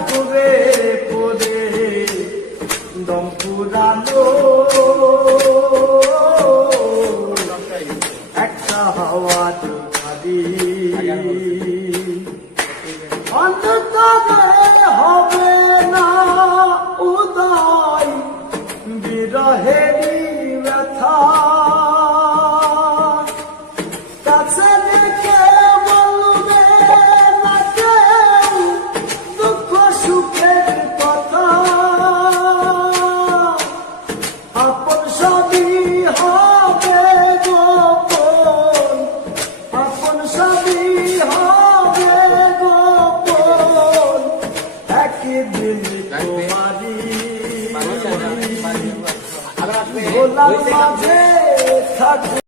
পুরে পুরে দম পুরানো একটা হাওয়া দুধারি অন্তরে হবে না উদয় বিরহেরই ব্যথা কাছে ডেকে বলবে না কেউ দুঃখ সুখের কথা আপন সবই হবে গোপন আপন সবই হবে গোপন একদিন তোমারি ভোলার মাঝে থাকবে।